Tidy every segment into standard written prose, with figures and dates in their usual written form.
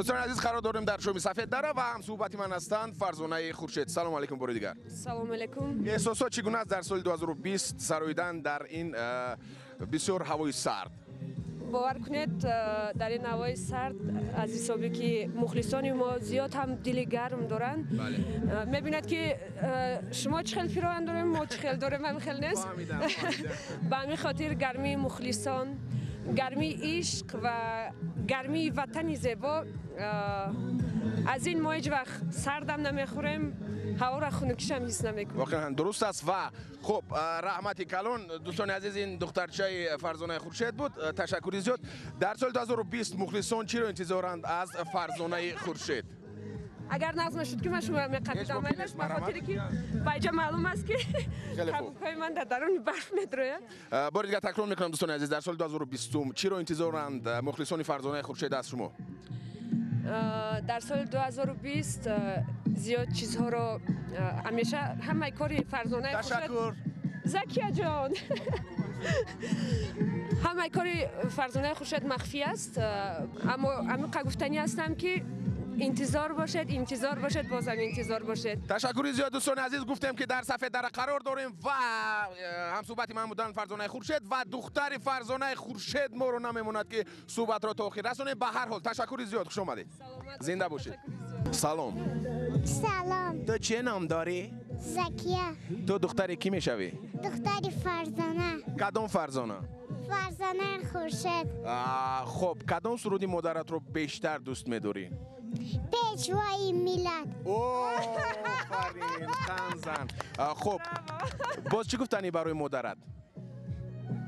دوستان عزیز قرار داریم در شومی سفیددره و هم صحبتی من هستند فرزانه خورشید. سلام علیکم بار دیگر. سلام علیکم. احساسات چگونه است در سال 2020 سراییدن در این بسیار هوای سرد؟ باور کنید در این هوای سرد از حسابی که مخلصان ما زیاد هم دل گرم دارن. بله. میبیند که شما چه خیل پیراهن داریم ما چه خیل داریم هم خیل نیست. به همین خاطر گرمی مخلصان، گرمی عشق و گرمی وطن زیبا از این ما هیچ وقت سردم نمیخوریم، هوا را خنکش هم حس نمیکنیم. واقعا درست است. و خب رحمت کلان دوستان عزیز، این دخترچه فرزانه خورشید بود. تشکری زیاد. در سال 2020 مخلصان چی رو انتظارند از فرزانه خورشید؟ اگر نظم شد که من شما را میقبیدم ایلش به خاطر که بایجا معلوم است که کبوکای من در درون برف میدروید. بار دیگه تکرار میکنم دوستان عزیز، در سال 2020 چی رو انتظارند مخلصان فرزانه خورشید از شما؟ در سال 2020 زیاد چیزها رو همیشه همه کاری فرزانه خورشید. تشکر زکیه جان. همه کاری فرزانه خورشید مخفی است، اما گفتنی هستم که انتظار باشد بازم انتظار باشد. تشکر زیاد دوستان عزیز. گفتم که در سفیددره قرار داریم و هم صحبت من بودن فرزانه خورشید و دختر فرزانه خورشید ما رو نمیموند که صحبت را تا آخر رسونیم. به هر حال تشکر زیاد، خوش آمدید. زنده باشید. سلام. سلام. تو چه نام داری؟ زکیه. تو دختر کی میشوی؟ دختر فرزانه. کدام فرزانه؟ فرزانه خورشید. خب کدام سرودی مادرت رو بیشتر دوست می‌داری؟ پیشوای میلاد. اوه آفرین خنزن. خب باز چی گفتنی برای مادرت؟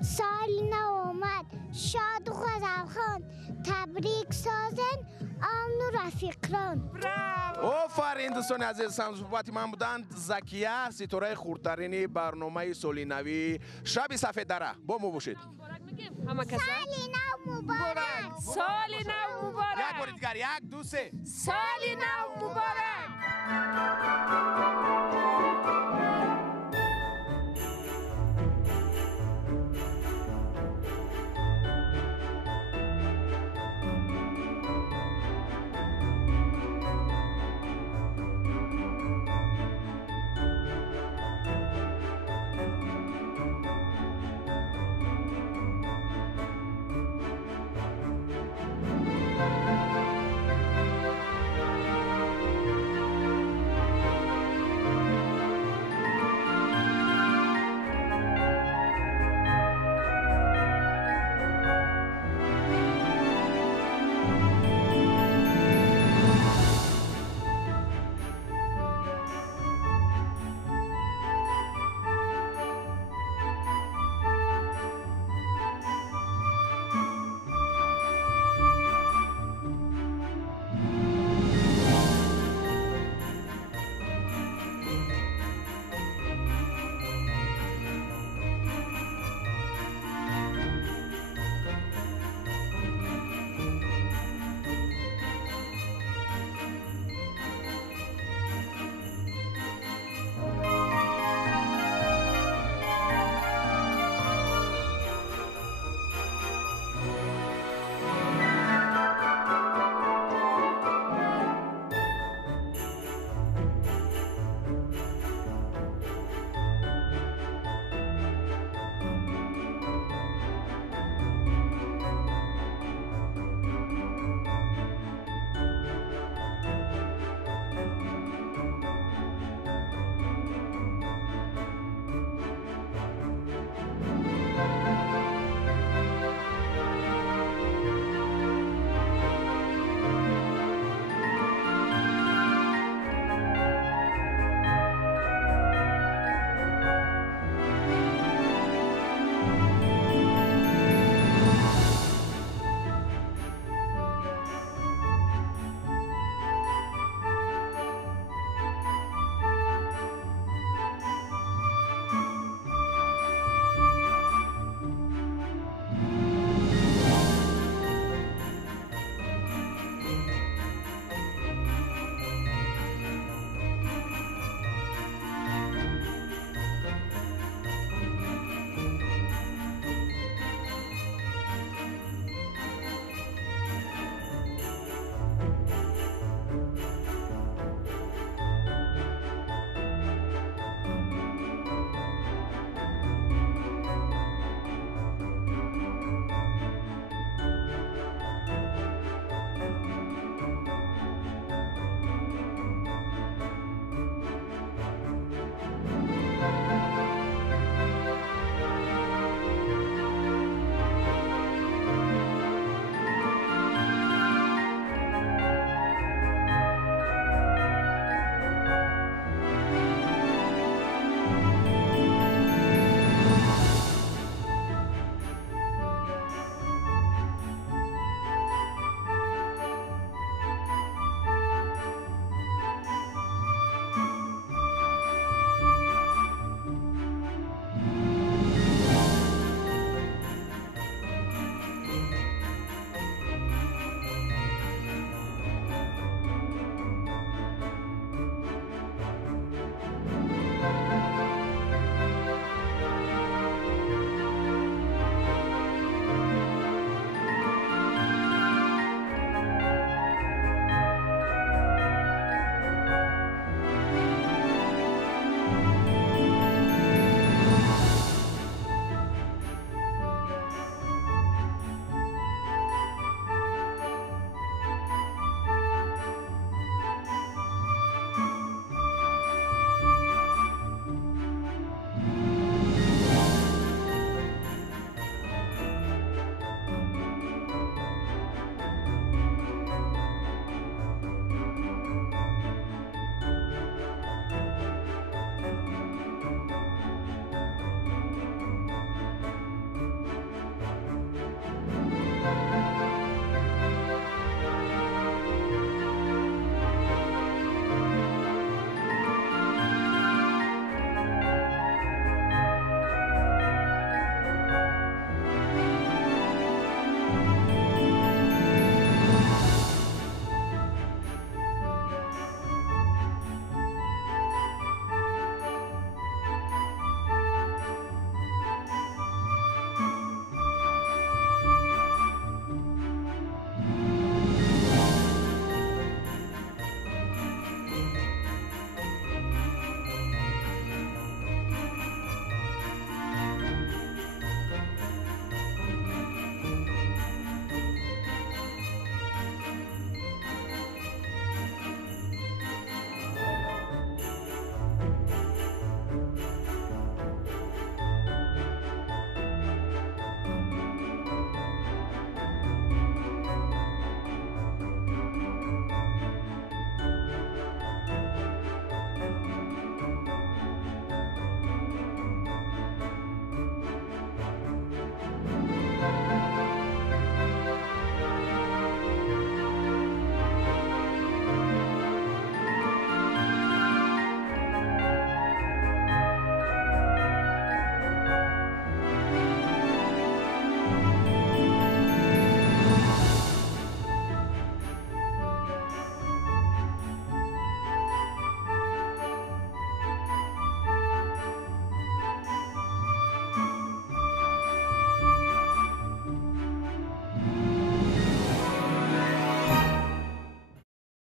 سال نو اومد، شاد و خزرخان، تبریک سازن آمن و رفیقران. آفرین دوستان عزیز، صحبتی من بودند زکیه، ستاره خردترین برنامه سالی نوی شب سفیددره. با ما باشید. همه کسا سال نو مبارک. سال نو مبارک. یک بار دیگر، یک دو سه. سال نو مبارک.